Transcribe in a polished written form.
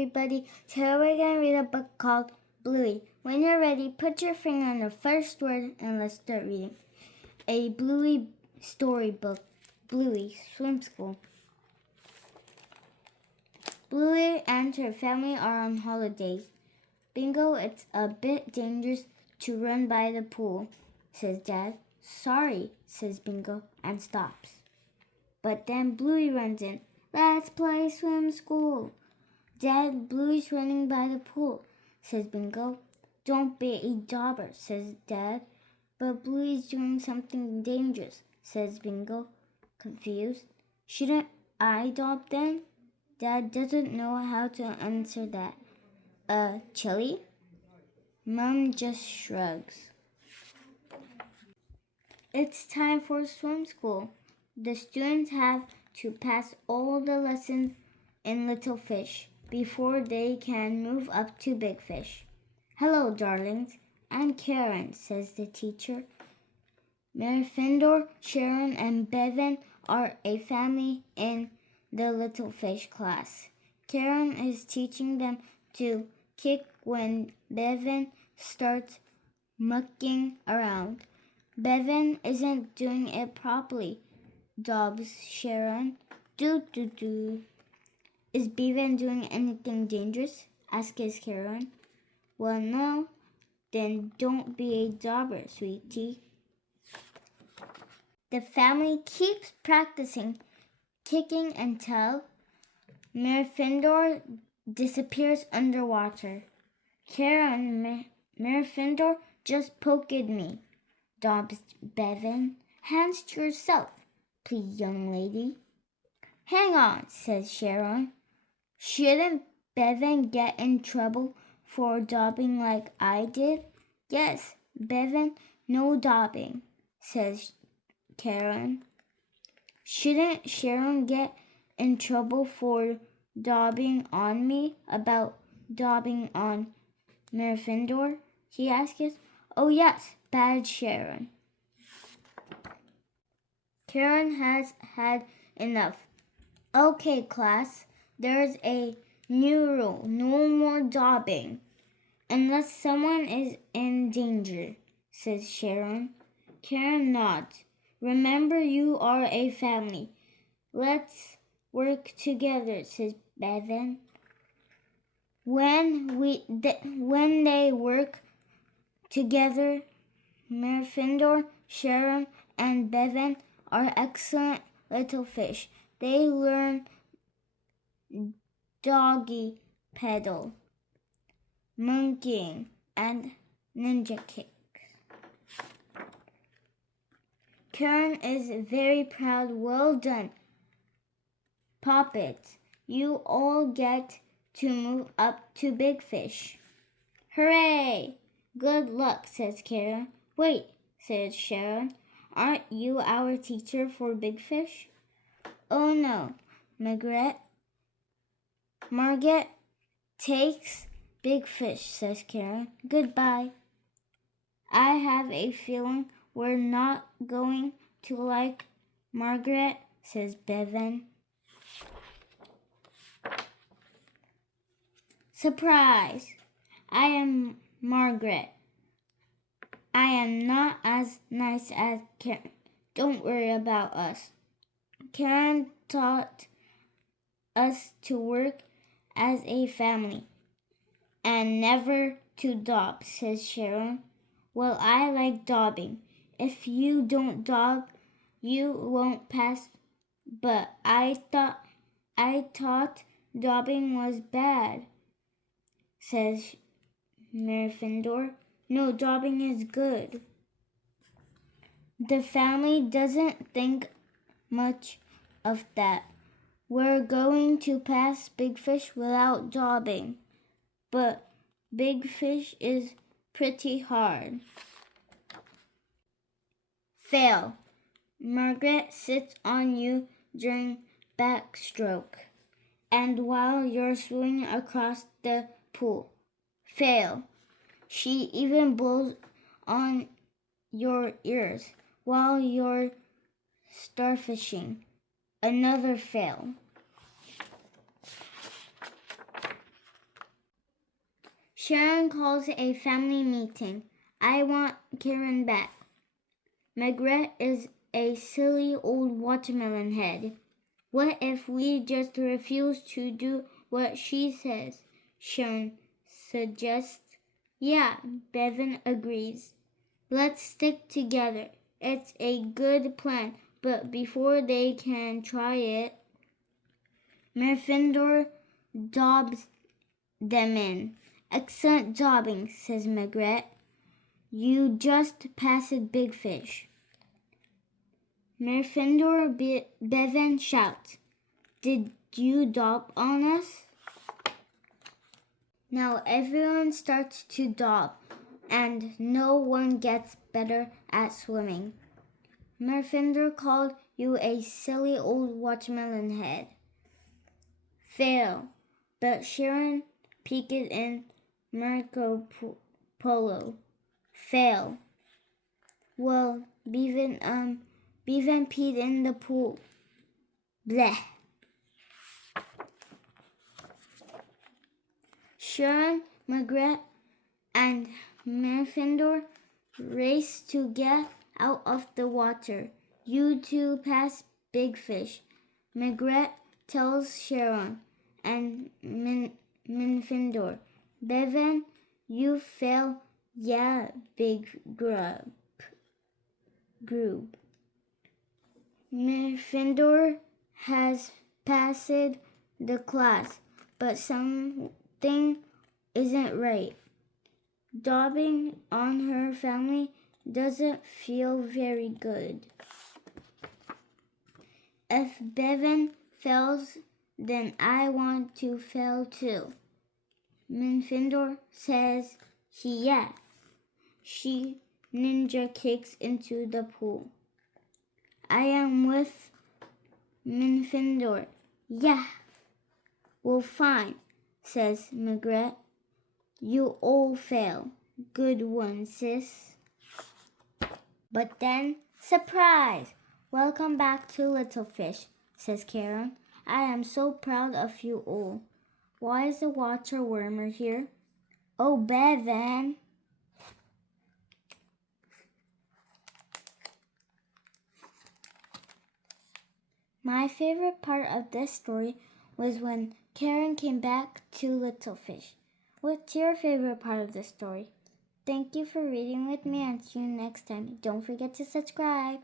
everybody. Today we're going to read a book called Bluey. When you're ready, put your finger on the first word and let's start reading. A Bluey storybook. Bluey Swim School. Bluey and her family are on holidays. Bingo, it's a bit dangerous to run by the pool, says Dad. Sorry, says Bingo, and stops. But then Bluey runs in. Let's play swim school. Dad, Bluey's running by the pool, says Bingo. Don't be a dauber, says Dad. But Bluey's doing something dangerous, says Bingo, confused. Shouldn't I daub then? Dad doesn't know how to answer that. Chili? Mom just shrugs. It's time for swim school. The students have to pass all the lessons in Little Fish before they can move up to Big Fish. Hello, darlings. I'm Karen, says the teacher. Merifinder, Sharon, and Bevan are a family in the Little Fish class. Karen is teaching them to kick when Bevan starts mucking around. Bevan isn't doing it properly, dobs Sharon. Do. Is Bevan doing anything dangerous? Asks Karen. Well, no. Then don't be a dauber, sweetie. The family keeps practicing kicking until Merifinder disappears underwater. Karen, Merifinder just poked me, dobs Bevan. Hands to yourself, please, young lady. Hang on, says Sharon. Shouldn't Bevan get in trouble for daubing like I did? Yes, Bevan, no daubing, says Karen. Shouldn't Sharon get in trouble for daubing on me about daubing on Merifinder? He asks. Oh yes, bad Sharon. Karen has had enough. Okay, class, there's a new rule. No more daubing. Unless someone is in danger, says Sharon. Karen nods. Remember, you are a family. Let's work together, says Bevan. When they work together, Merifinder, Sharon, and Bevan are excellent little fish. They learn doggy pedal, monkeying, and ninja kicks. Karen is very proud. Well done, Poppets. You all get to move up to Big Fish. Hooray! Good luck, says Karen. Wait, says Sharon. Aren't you our teacher for Big Fish? Oh no, Margaret takes Big Fish, says Karen. Goodbye. I have a feeling we're not going to like Margaret, says Bevan. Surprise! I am Margaret. I am not as nice as Karen. Don't worry about us. Karen taught us to work as a family and never to daub, says Sharon. Well, I like daubing. If you don't daub, you won't pass. But I thought daubing was bad, says Merifinder. No, daubing is good. The family doesn't think much of that. We're going to pass Big Fish without daubing, but Big Fish is pretty hard. Fail. Margaret sits on you during backstroke and while you're swimming across the pool. Fail. She even blows on your ears while you're starfishing. Another fail. Sharon calls a family meeting. I want Karen back. Margaret is a silly old watermelon head. What if we just refuse to do what she says? Sharon suggests. Yeah, Bevan agrees. Let's stick together. It's a good plan, but before they can try it, Myrfindor dobs them in. Excellent jobbing, says Margaret. You just passed Big Fish. Myrfindor Bevan shouts. Did you dob on us? Now everyone starts to dob, and no one gets better at swimming. Myrfindor called you a silly old watermelon head. Fail, but Sharon peeked in Marco Polo. Fail. Well, Bevan peed in the pool. Bleh. Sharon, Margaret, and Myrfindor race to get out of the water. You two pass Big Fish. Margaret tells Sharon and Myrfindor. Bevan, you fail. Yeah, big grub. Myrfindor has passed the class, but something isn't right. Dobbing on her family doesn't feel very good. If Bevan fails, then I want to fail too. Myrfindor says yeah. She ninja kicks into the pool. I am with Myrfindor. Yeah. Well, fine, says Margaret. You all fail. Good one, sis. But then, surprise! Welcome back to Little Fish, says Karen. I am so proud of you all. Why is the water warmer here? Oh, Bevan. My favorite part of this story was when Karen came back to Little Fish. What's your favorite part of the story? Thank you for reading with me and see you next time. Don't forget to subscribe.